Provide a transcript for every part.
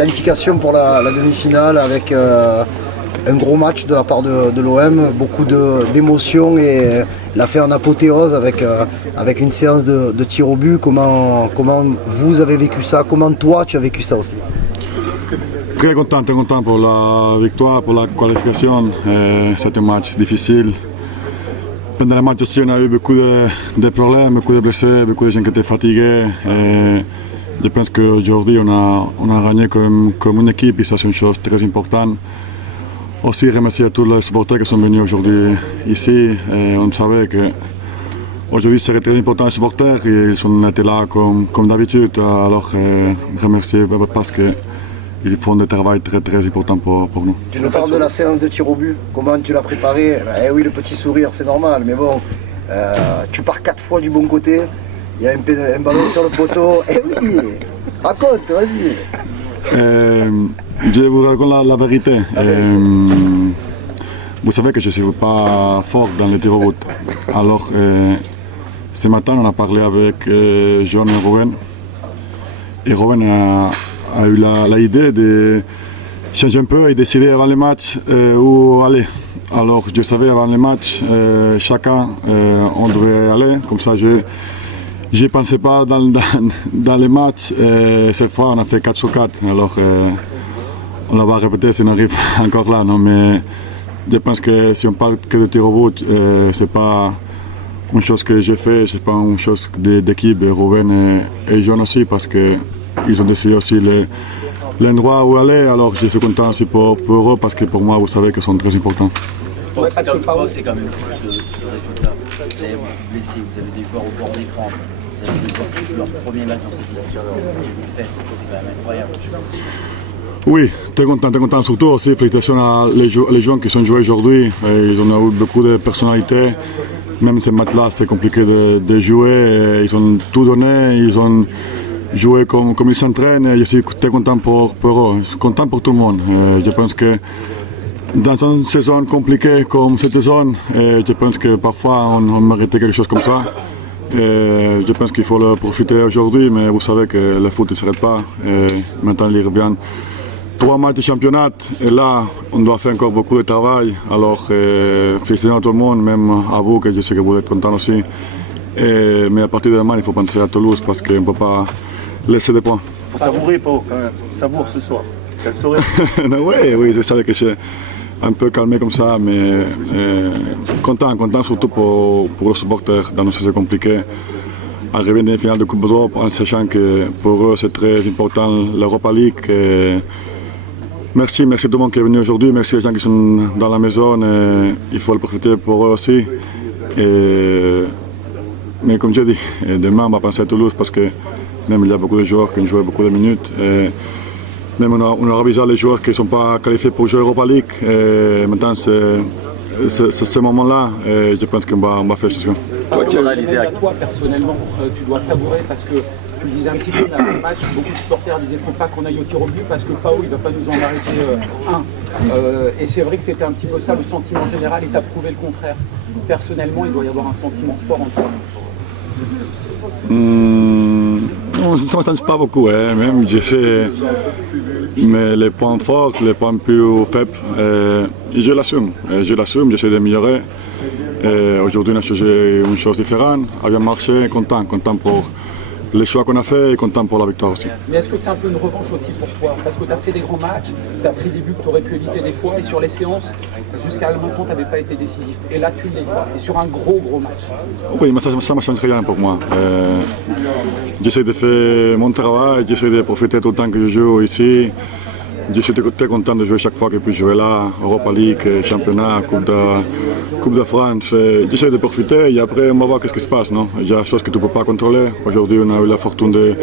qualification pour la demi-finale avec un gros match de la part de l'OM, beaucoup d'émotions et l'a fait en apothéose avec une séance de tir au but. Comment vous avez vécu ça? Comment toi tu as vécu ça aussi? Très content pour la victoire, pour la qualification. C'est un match difficile. Pendant le match aussi, on a eu beaucoup de problèmes, beaucoup de blessés, beaucoup de gens qui étaient fatigués. Et je pense qu'aujourd'hui, on a gagné comme une équipe et ça, c'est une chose très importante. Aussi, remercier tous les supporters qui sont venus aujourd'hui ici. Et on savait qu'aujourd'hui, serait très important les supporters et ils ont été là comme d'habitude. Alors, remercier parce que ils font un travail très important pour nous. Tu nous parles de la séance de tir au but, comment tu l'as préparée? Eh oui, le petit sourire, c'est normal, mais bon, tu pars 4 fois du bon côté, il y a un ballon sur le poteau, eh oui, raconte, vas-y. Je vous raconte la vérité. Vous savez que je ne suis pas fort dans les tirs au but. Alors, ce matin, on a parlé avec John et Robin. Et Robin a eu l'idée de changer un peu et décider avant le match où aller. Alors je savais avant le match, chacun on devait aller, comme ça je ne pensais pas dans les matchs. Cette fois on a fait 4 sur 4, alors on va répéter si on arrive encore là. Non? Mais je pense que si on parle que de tir au but, ce n'est pas une chose que j'ai fait, ce n'est pas une chose d'équipe, Robin et John aussi, parce que ils ont décidé aussi l'endroit où aller, alors je suis content aussi pour eux parce que pour moi, vous savez qu'ils sont très importants. C'est quand même fou ce résultat. Vous avez blessé, vous avez des joueurs au bord d'écran, vous avez des joueurs qui jouent leur premier match dans cette équipe et vous le faites, c'est quand même incroyable. Oui, très content surtout aussi. Félicitations à les joueurs qui sont joués aujourd'hui. Ils ont eu beaucoup de personnalité. Même ce match-là, c'est compliqué de jouer. Ils ont tout donné. Ils ont jouer comme ils s'entraînent. Je suis très content pour eux, je suis content pour tout le monde. Je pense que dans une saison compliquée comme cette saison, je pense que parfois on méritait quelque chose comme ça. Je pense qu'il faut le profiter aujourd'hui, mais vous savez que le foot ne s'arrête pas. Maintenant il revient 3 matchs de championnat et là on doit faire encore beaucoup de travail. Alors félicitations à tout le monde, même à vous que je sais que vous êtes contents aussi. Mais à partir de demain il faut penser à Toulouse parce qu'on ne peut pas laisser des points. Savourer, Pau, quand même. Savoure ce soir. Quel sourire. Oui, je savais que j'ai un peu calmé comme ça, mais content surtout pour les supporters dans une saison compliquée. Arriver dans les finales de Coupe d'Europe en sachant que pour eux c'est très important l'Europa League. Merci tout le monde qui est venu aujourd'hui, merci les gens qui sont dans la maison, il faut le profiter pour eux aussi. Mais comme je dis, demain on va penser à Toulouse parce que même il y a beaucoup de joueurs qui ont joué beaucoup de minutes. Même on a révisé les joueurs qui ne sont pas qualifiés pour jouer l'Europa League. Maintenant, c'est ce moment-là, je pense qu'on va faire ce qu'on. Toi, personnellement, tu dois savourer parce que tu le disais un petit peu dans le match, beaucoup de supporters disaient qu'il ne faut pas qu'on aille au tir au but parce que Pau il ne va pas nous en arrêter un. Et c'est vrai que c'était un petit peu ça le sentiment général et tu as prouvé le contraire. Personnellement, il doit y avoir un sentiment fort en toi. On ne s'en sent pas beaucoup, même je sais, mais les points forts, les points plus faibles, je l'assume, j'essaie d'améliorer. Aujourd'hui on a changé une chose différente, a bien marché, content pour les choix qu'on a fait et content pour la victoire aussi. Mais est-ce que c'est un peu une revanche aussi pour toi? Parce que tu as fait des grands matchs, tu as pris des buts que tu aurais pu éviter des fois et sur les séances, jusqu'à maintenant tu n'avais pas été décisif. Et là tu l'es pas, et sur un gros match. Oui, mais ça ne change rien pour moi. J'essaie de faire mon travail, j'essaie de profiter tout le temps que je joue ici. Je suis très content de jouer chaque fois que je peux jouer là, Europa League, championnat, Coupe de France. J'essaie de profiter et après on va voir ce qui se passe. Non? Il y a des choses que tu ne peux pas contrôler. Aujourd'hui on a eu la fortune de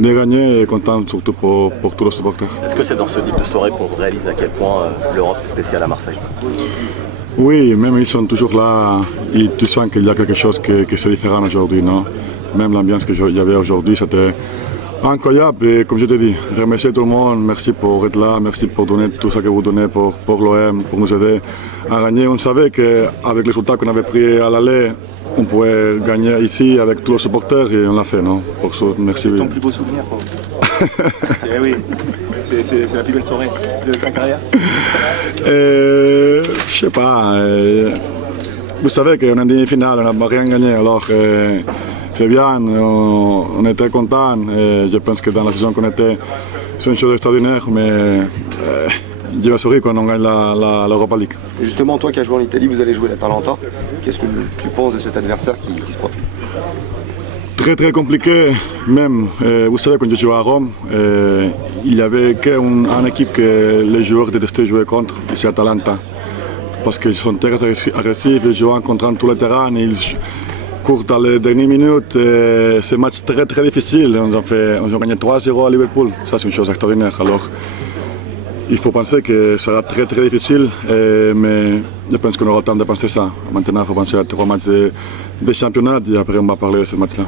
gagner et content surtout pour tous les supporters. Est-ce que c'est dans ce type de soirée qu'on réalise à quel point l'Europe c'est spécial à Marseille? Oui, même ils sont toujours là et tu sens qu'il y a quelque chose qui est différent aujourd'hui. Même l'ambiance qu'il y avait aujourd'hui, c'était incroyable. Et comme je te dis, remercier tout le monde, merci pour être là, merci pour donner tout ce que vous donnez pour l'OM, pour nous aider à gagner. On savait qu'avec les résultats qu'on avait pris à l'aller, on pouvait gagner ici avec tous les supporters et on l'a fait, non? Pour ça, merci. C'est ton plus beau souvenir, quoi. Eh oui, c'est la plus belle soirée de ta carrière. Je sais pas. Vous savez qu'on est en demi-finale, on n'a rien gagné, alors c'est bien, on est très contents. Je pense que dans la saison qu'on était, c'est une chose extraordinaire, mais je vais sourire quand on gagne l'Europa League. Et justement, toi qui as joué en Italie, vous allez jouer l'Atalanta. Qu'est-ce que tu penses de cet adversaire qui se profile? Très très compliqué, même. Vous savez, quand je jouais à Rome, il n'y avait qu'une équipe que les joueurs détestaient jouer contre, c'est Atalanta. Parce qu'ils sont très agressifs, ils jouent en contre tout le terrain, ils courent dans les dernières minutes. C'est un match très très difficile. On a gagné 3-0 à Liverpool, ça c'est une chose extraordinaire. Alors, il faut penser que ça sera très très difficile, mais je pense qu'on aura le temps de penser ça. Maintenant, il faut penser à 3 matchs de championnat et après on va parler de ce match-là.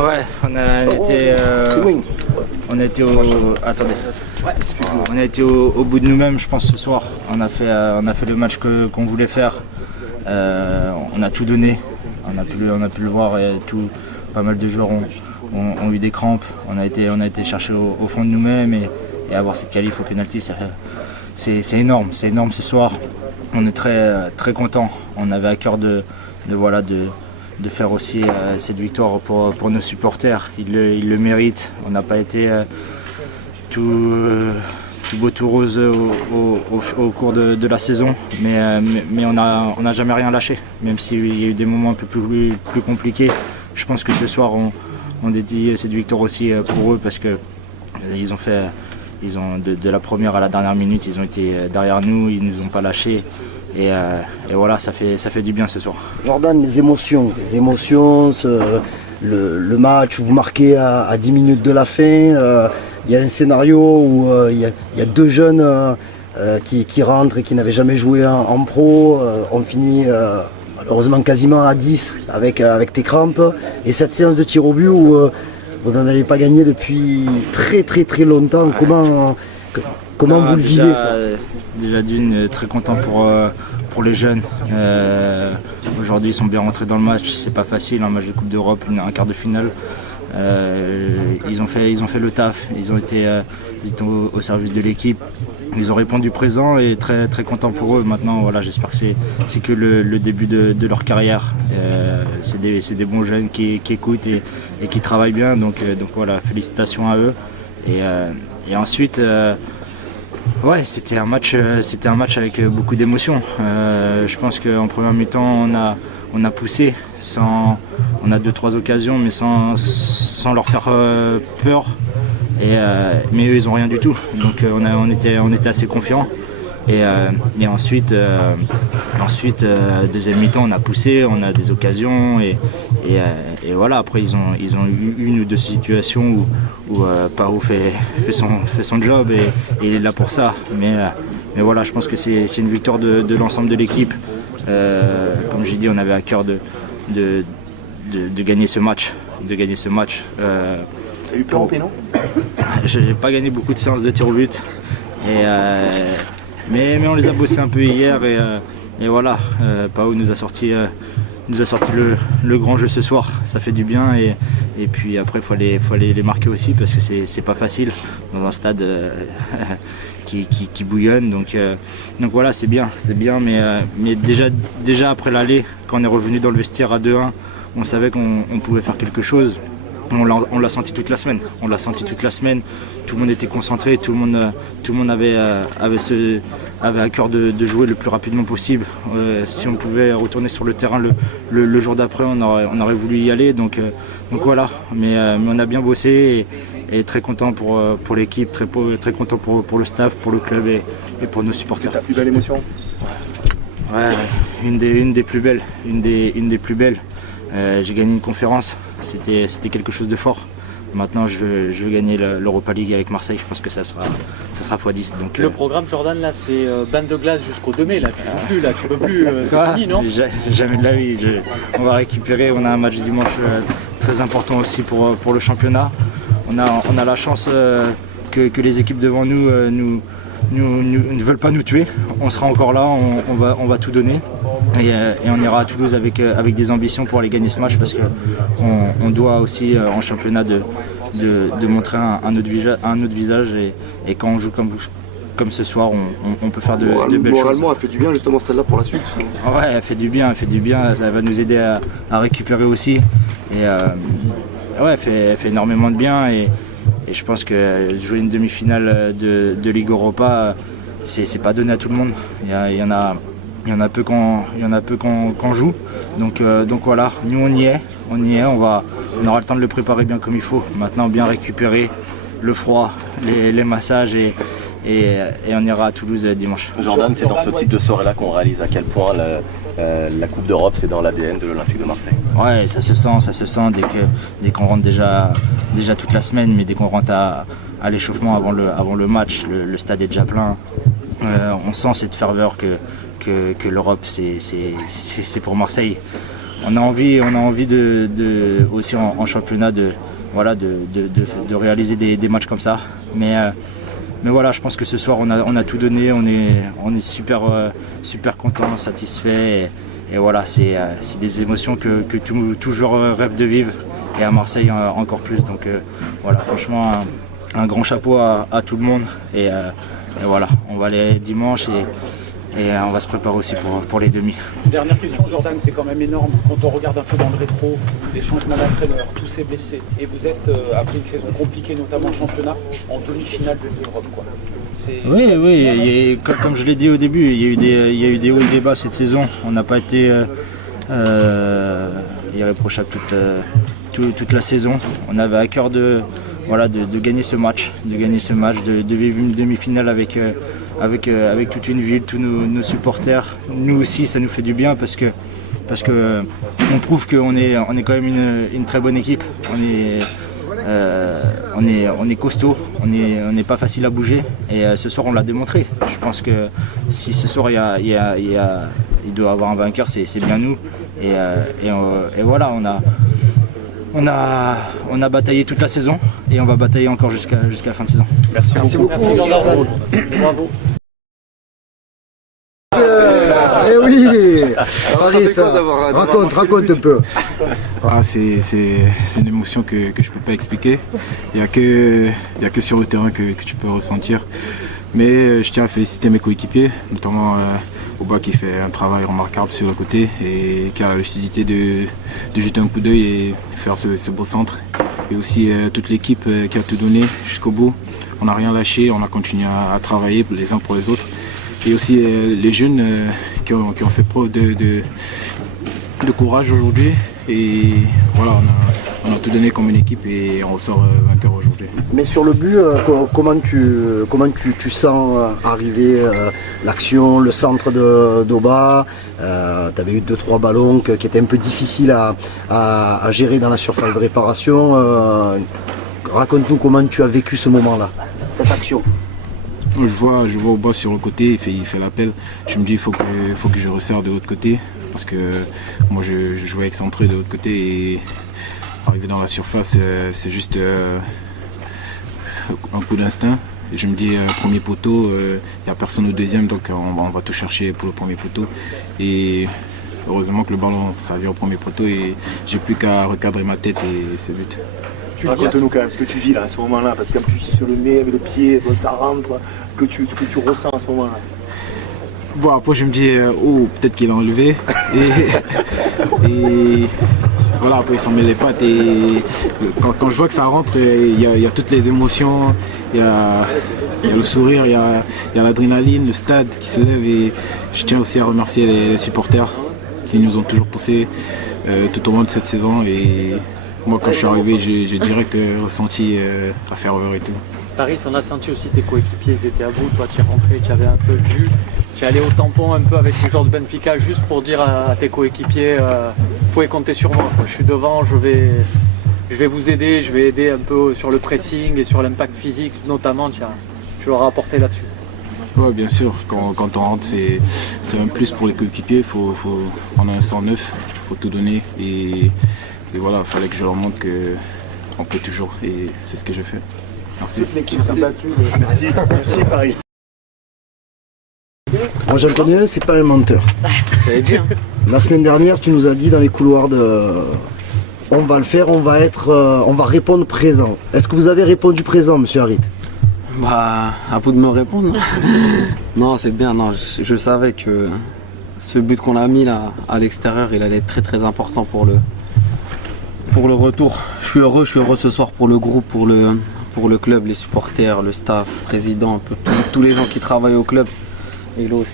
Ouais, on a été au bout de nous-mêmes, je pense, ce soir. On a fait le match qu'on voulait faire. On a tout donné. On a pu le voir. Pas mal de joueurs ont eu des crampes. On a été chercher au fond de nous-mêmes et avoir cette qualif au penalty, c'est énorme. C'est énorme ce soir. On est très très contents. On avait à cœur de faire aussi cette victoire pour nos supporters. Ils le méritent. On n'a pas été tout beau tout rose au cours de la saison, mais on n'a jamais rien lâché, même s'il y a eu des moments un peu plus compliqués. Je pense que ce soir on dédie cette victoire aussi pour eux parce que ils ont de la première à la dernière minute, ils ont été derrière nous, ils nous ont pas lâchés. Et voilà, ça fait du bien ce soir. Jordan, les émotions, le match, vous marquez à 10 minutes de la fin. Il y a un scénario où il y a 2 jeunes qui rentrent et qui n'avaient jamais joué en pro. On finit malheureusement quasiment à 10 avec tes crampes. Et cette séance de tir au but où vous n'en avez pas gagné depuis très très très longtemps. Ouais. Comment vous le vivez ça? Déjà d'une, très content pour les jeunes. Aujourd'hui ils sont bien rentrés dans le match, c'est pas facile, un match de Coupe d'Europe, un quart de finale. Ils ont fait le taf, ils ont été au service de l'équipe, ils ont répondu présent et très très content pour eux. Maintenant voilà, j'espère que c'est que le début de leur carrière. C'est des bons jeunes qui écoutent et qui travaillent bien, donc voilà, félicitations à eux. Et ensuite ouais, c'était un match avec beaucoup d'émotions. Je pense qu'en première mi-temps, on a poussé, on a 2-3 occasions, mais sans leur faire peur. Mais eux, ils n'ont rien du tout. Donc on était assez confiants. Et ensuite, deuxième mi-temps, on a poussé, on a des occasions. Et voilà, après, ils ont eu une ou deux situations où Pau fait son job et il est là pour ça. Mais voilà, je pense que c'est une victoire de l'ensemble de l'équipe. Comme j'ai dit, on avait à cœur de gagner ce match. T'as eu peur au péno? Je n'ai pas gagné beaucoup de séances de tir au but. Mais on les a bossés un peu hier et voilà, Pau nous a sorti le grand jeu ce soir. Ça fait du bien et puis après il faut aller les marquer aussi parce que c'est pas facile dans un stade qui bouillonne. Donc voilà, c'est bien, mais déjà après l'aller, quand on est revenu dans le vestiaire à 2-1, on savait qu'on pouvait faire quelque chose. On l'a senti toute la semaine. Tout le monde était concentré, tout le monde avait à cœur de jouer le plus rapidement possible. Si on pouvait retourner sur le terrain le jour d'après, on aurait voulu y aller. Donc voilà. Mais on a bien bossé et très content pour l'équipe, très content pour le staff, pour le club et pour nos supporters. Ta plus belle émotion? Ouais, une des plus belles. J'ai gagné une conférence, c'était quelque chose de fort. Maintenant, je veux gagner l'Europa League avec Marseille, je pense que ça sera x10. Donc, le programme, Jordan, là, c'est bande de glace jusqu'au 2 mai, là, tu peux plus, c'est fini, non? Jamais de la vie, on va récupérer, on a un match dimanche très important aussi pour le championnat. On a la chance que les équipes devant nous ne veulent pas nous tuer. On sera encore là, on va tout donner. Et on ira à Toulouse avec des ambitions pour aller gagner ce match parce qu'on doit aussi en championnat de montrer un autre visage et quand on joue comme ce soir, on peut faire de belles choses. Moralement, elle fait du bien justement celle-là pour la suite. Ouais, elle fait du bien, ça va nous aider à récupérer aussi. Et ouais, elle fait énormément de bien et je pense que jouer une demi-finale de Ligue Europa, c'est pas donné à tout le monde. Il y en a peu qu'on joue. Donc voilà, nous on y est, on aura le temps de le préparer bien comme il faut. Maintenant bien récupérer le froid, les massages et on ira à Toulouse dimanche. Jordan, c'est dans ce type de soirée-là qu'on réalise à quel point la Coupe d'Europe, c'est dans l'ADN de l'Olympique de Marseille. Ouais, ça se sent dès qu'on rentre déjà toute la semaine, mais dès qu'on rentre à l'échauffement avant le match, le stade est déjà plein. On sent cette ferveur que l'Europe, c'est pour Marseille. On a envie aussi en championnat de réaliser des matchs comme ça. Mais voilà, je pense que ce soir on a tout donné, on est super content, satisfait et voilà, c'est des émotions que tout joueur rêve de vivre et à Marseille encore plus. Donc voilà, franchement un grand chapeau à tout le monde et voilà, on va aller dimanche et on va se préparer aussi pour les demi. Dernière question, Jordan, c'est quand même énorme quand on regarde un peu dans le rétro, les changements d'entraîneurs, tous ces blessés, et vous êtes, après une saison compliquée, notamment en championnat, en demi-finale de l'Europe. Oui, comme je l'ai dit au début, il y a eu des hauts et des bas cette saison. On n'a pas été irréprochable toute la saison. On avait à cœur de gagner ce match, de vivre une demi-finale avec toute une ville, tous nos supporters. Nous aussi, ça nous fait du bien parce que on prouve qu'on est quand même une très bonne équipe. On est costaud, on n'est pas facile à bouger et ce soir on l'a démontré. Je pense que si ce soir il doit y avoir un vainqueur, c'est bien nous. Et voilà, on a bataillé toute la saison et on va batailler encore jusqu'à la fin de saison. Merci beaucoup. Bravo. Eh oui, Paris, raconte un peu. Ah, c'est une émotion que je peux pas expliquer. Il y a que sur le terrain que tu peux ressentir. Mais je tiens à féliciter mes coéquipiers, notamment Oba qui fait un travail remarquable sur le côté et qui a la lucidité de jeter un coup d'œil et faire ce beau centre. Et aussi toute l'équipe qui a tout donné jusqu'au bout. On n'a rien lâché, on a continué à travailler les uns pour les autres. Et aussi les jeunes qui ont fait preuve de courage aujourd'hui. Et voilà, on a tout donné comme une équipe et on ressort vainqueur aujourd'hui. Mais sur le but, comment tu sens arriver l'action, le centre d'Oba tu avais eu 2-3 ballons qui étaient un peu difficiles à gérer dans la surface de réparation. Raconte-nous comment tu as vécu ce moment-là, cette action. Je vois Oba sur le côté, il fait l'appel. Je me dis il faut que je resserre de l'autre côté parce que moi je jouais excentré de l'autre côté et arriver dans la surface c'est juste un coup d'instinct. Et je me dis premier poteau, il n'y a personne au deuxième donc on va tout chercher pour le premier poteau. Et heureusement que le ballon ça vient au premier poteau et j'ai plus qu'à recadrer ma tête et c'est but. Raconte-nous quand même ce que tu vis là, à ce moment-là, parce qu'en plus c'est sur le nez, avec le pied, ça rentre, ce que tu ressens à ce moment-là. Bon, après je me dis, peut-être qu'il a enlevé. Et voilà, après il s'en met les pattes. Et quand je vois que ça rentre, il y a toutes les émotions, il y a le sourire, il y a l'adrénaline, le stade qui se lève. Et je tiens aussi à remercier les supporters qui nous ont toujours poussés tout au long de cette saison. Et moi, quand je suis arrivé, j'ai direct ressenti la ferveur et tout. Paris, on a senti aussi tes coéquipiers, ils étaient à bout. Toi, tu es rentré, tu avais un peu de jus. Tu es allé au tampon un peu avec les joueurs de Benfica juste pour dire à tes coéquipiers vous pouvez compter sur moi. Je suis devant, je vais vous aider. Je vais aider un peu sur le pressing et sur l'impact physique, notamment. Tu leur as apporté là-dessus. Oui, bien sûr. Quand on rentre, c'est un plus pour les coéquipiers. On a un 109, il faut tout donner. Et voilà, il fallait que je leur montre qu'on peut toujours. Et c'est ce que j'ai fait. Merci. Toute l'équipe s'est battue. Merci Paris. Moi j'en connais un, c'est pas un menteur. J'allais dire. La semaine dernière, tu nous as dit dans les couloirs de... On va le faire, on va répondre présent. Est-ce que vous avez répondu présent, monsieur Harit? Bah, à vous de me répondre. Non, c'est bien. Non, je savais que ce but qu'on a mis là à l'extérieur, il allait être très très important pour le retour. Je suis heureux ce soir pour le groupe, pour le club, les supporters, le staff, le président, un peu tous les gens qui travaillent au club. Et là aussi.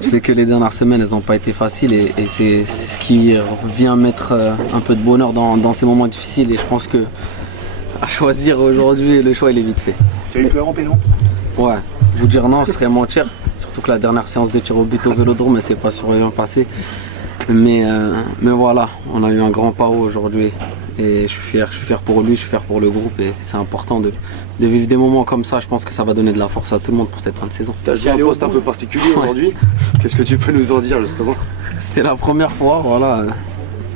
Je sais que les dernières semaines, elles n'ont pas été faciles et c'est ce qui vient mettre un peu de bonheur dans ces moments difficiles. Et je pense que à choisir aujourd'hui, le choix il est vite fait. Tu as eu peur en péno? Ouais, vous dire non, ce serait mentir. Surtout que la dernière séance de tir au but au Vélodrome, elle s'est pas super bien passée. Mais voilà, on a eu un grand paro aujourd'hui. Et je suis fier pour lui, je suis fier pour le groupe et c'est important de vivre des moments comme ça. Je pense que ça va donner de la force à tout le monde pour cette fin de saison. Tu as joué un poste un peu particulier aujourd'hui. Qu'est-ce que tu peux nous en dire justement? C'était la première fois, voilà,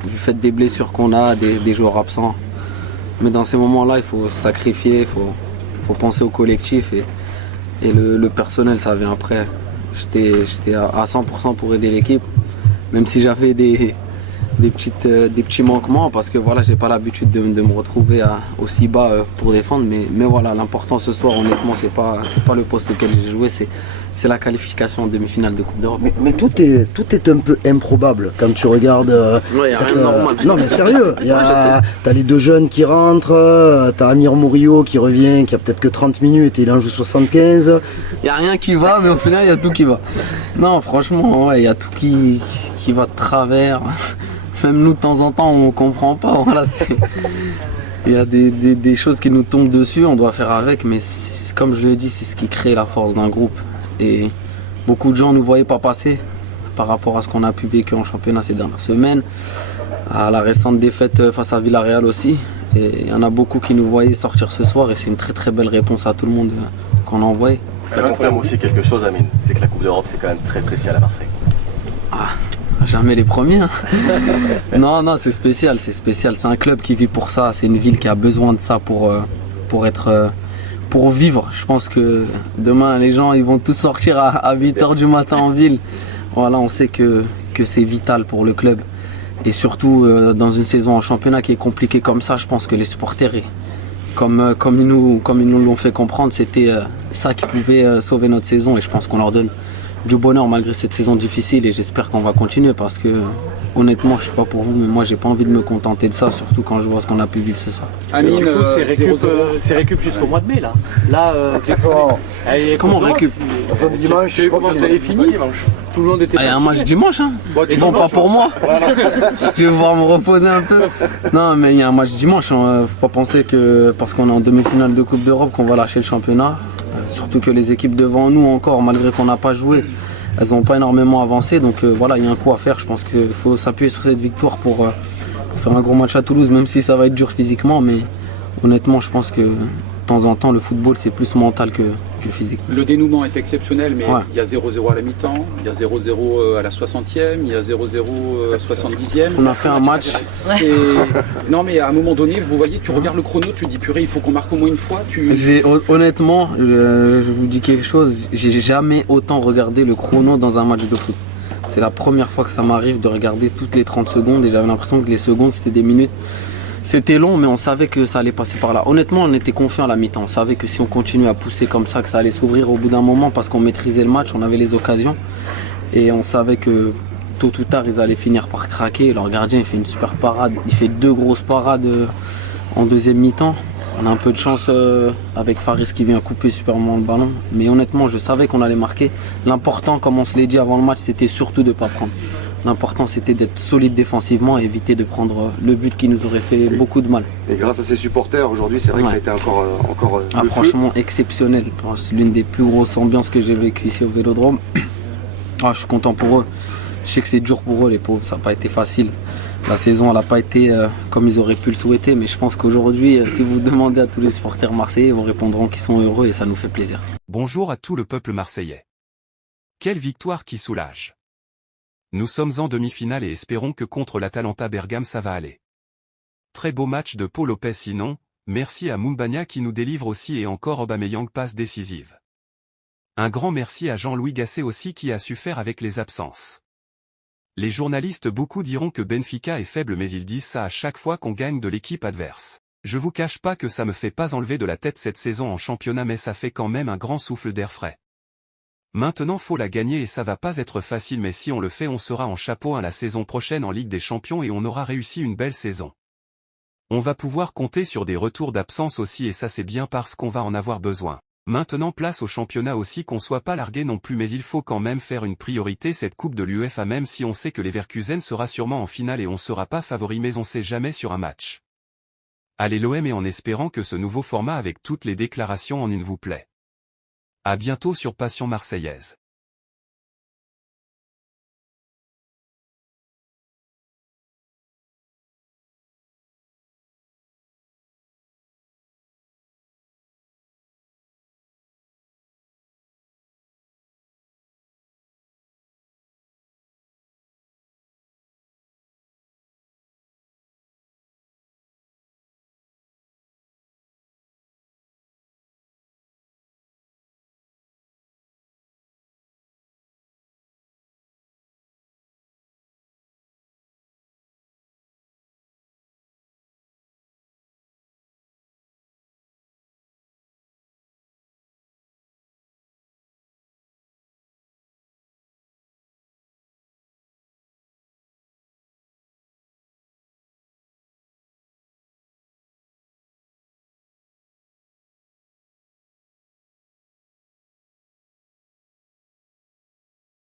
du fait des blessures qu'on a, des joueurs absents. Mais dans ces moments-là, il faut se sacrifier, il faut penser au collectif et le personnel, ça vient après. J'étais à 100% pour aider l'équipe, même si j'avais des petits manquements parce que voilà, j'ai pas l'habitude de me retrouver aussi bas pour défendre, mais voilà, l'important ce soir honnêtement c'est pas le poste auquel j'ai joué, c'est la qualification en demi-finale de Coupe d'Europe. Mais tout est un peu improbable quand tu regardes Ouais, y a rien de normal. Non mais sérieux, t'as les deux jeunes qui rentrent, t'as Amir Murillo qui revient, qui a peut-être que 30 minutes et il en joue 75. Il n'y a rien qui va, mais au final il y a tout qui va. Non franchement, ouais, il y a tout qui va de travers. Même nous, de temps en temps, on comprend pas. Voilà, il y a des choses qui nous tombent dessus, on doit faire avec, mais comme je le dis, c'est ce qui crée la force d'un groupe. Et beaucoup de gens ne nous voyaient pas passer par rapport à ce qu'on a pu vivre en championnat ces dernières semaines, à la récente défaite face à Villarreal aussi. Et il y en a beaucoup qui nous voyaient sortir ce soir et c'est une très très belle réponse à tout le monde qu'on a envoyé. Ça confirme aussi quelque chose, Amine, c'est que la Coupe d'Europe c'est quand même très spécial à Marseille. Ah, jamais les premiers. Hein. Non, c'est spécial. C'est un club qui vit pour ça. C'est une ville qui a besoin de ça pour vivre. Je pense que demain, les gens ils vont tous sortir à 8h du matin en ville. Voilà, on sait que c'est vital pour le club. Et surtout, dans une saison en championnat qui est compliquée comme ça, je pense que les supporters, comme ils nous l'ont fait comprendre, c'était ça qui pouvait sauver notre saison. Et je pense qu'on leur donne du bonheur malgré cette saison difficile et j'espère qu'on va continuer parce que honnêtement je sais pas pour vous mais moi j'ai pas envie de me contenter de ça, surtout quand je vois ce qu'on a pu vivre ce soir. Amine, c'est récup jusqu'au mois de mai là. Comment récup? Dimanche, je crois que vous avez fini dimanche. Tout le monde était. Il y a un match dimanche hein. Bon pas pour moi. Je vais pouvoir me reposer un peu. Non mais il y a un match dimanche, hein. Faut pas penser que parce qu'on est en demi-finale de Coupe d'Europe qu'on va lâcher le championnat. Surtout que les équipes devant nous encore, malgré qu'on n'a pas joué, elles n'ont pas énormément avancé. Donc voilà, il y a un coup à faire. Je pense qu'il faut s'appuyer sur cette victoire pour faire un gros match à Toulouse, même si ça va être dur physiquement. Mais honnêtement, je pense que de temps en temps, le football, c'est plus mental que physique. Le dénouement est exceptionnel, mais ouais. Il y a 0-0 à la mi-temps, il y a 0-0 à la 60e, il y a 0-0 70e. On a fait un match. Non mais à un moment donné, vous voyez, tu regardes le chrono, tu dis purée, il faut qu'on marque au moins une fois. Honnêtement, je vous dis quelque chose, j'ai jamais autant regardé le chrono dans un match de foot. C'est la première fois que ça m'arrive de regarder toutes les 30 secondes et j'avais l'impression que les secondes c'était des minutes. C'était long, mais on savait que ça allait passer par là. Honnêtement, on était confiants à la mi-temps. On savait que si on continuait à pousser comme ça, que ça allait s'ouvrir au bout d'un moment parce qu'on maîtrisait le match, on avait les occasions. Et on savait que tôt ou tard, ils allaient finir par craquer. Leur gardien, il fait une super parade. Il fait 2 grosses parades en deuxième mi-temps. On a un peu de chance avec Faris qui vient couper superment le ballon. Mais honnêtement, je savais qu'on allait marquer. L'important, comme on se l'est dit avant le match, c'était surtout de ne pas prendre. L'important c'était d'être solide défensivement et éviter de prendre le but qui nous aurait fait beaucoup de mal. Et grâce à ses supporters aujourd'hui, c'est vrai que ça a été encore franchement exceptionnel. C'est l'une des plus grosses ambiances que j'ai vécues ici au Vélodrome. Je suis content pour eux. Je sais que c'est dur pour eux les pauvres, ça n'a pas été facile. La saison n'a pas été comme ils auraient pu le souhaiter, mais je pense qu'aujourd'hui, si vous demandez à tous les supporters marseillais, ils vous répondront qu'ils sont heureux et ça nous fait plaisir. Bonjour à tout le peuple marseillais. Quelle victoire qui soulage! Nous sommes en demi-finale et espérons que contre l'Atalanta Bergame ça va aller. Très beau match de Paul Lopez sinon, merci à Moumbagna qui nous délivre aussi et encore Aubameyang passe décisive. Un grand merci à Jean-Louis Gasset aussi qui a su faire avec les absences. Les journalistes beaucoup diront que Benfica est faible mais ils disent ça à chaque fois qu'on gagne de l'équipe adverse. Je vous cache pas que ça me fait pas enlever de la tête cette saison en championnat mais ça fait quand même un grand souffle d'air frais. Maintenant faut la gagner et ça va pas être facile mais si on le fait on sera en chapeau 1 la saison prochaine en Ligue des Champions et on aura réussi une belle saison. On va pouvoir compter sur des retours d'absence aussi et ça c'est bien parce qu'on va en avoir besoin. Maintenant place au championnat aussi qu'on soit pas largué non plus mais il faut quand même faire une priorité cette coupe de l'UEFA même si on sait que Leverkusen sera sûrement en finale et on sera pas favori mais on sait jamais sur un match. Allez l'OM et en espérant que ce nouveau format avec toutes les déclarations en une vous plaît. À bientôt sur Passion Marseillaise.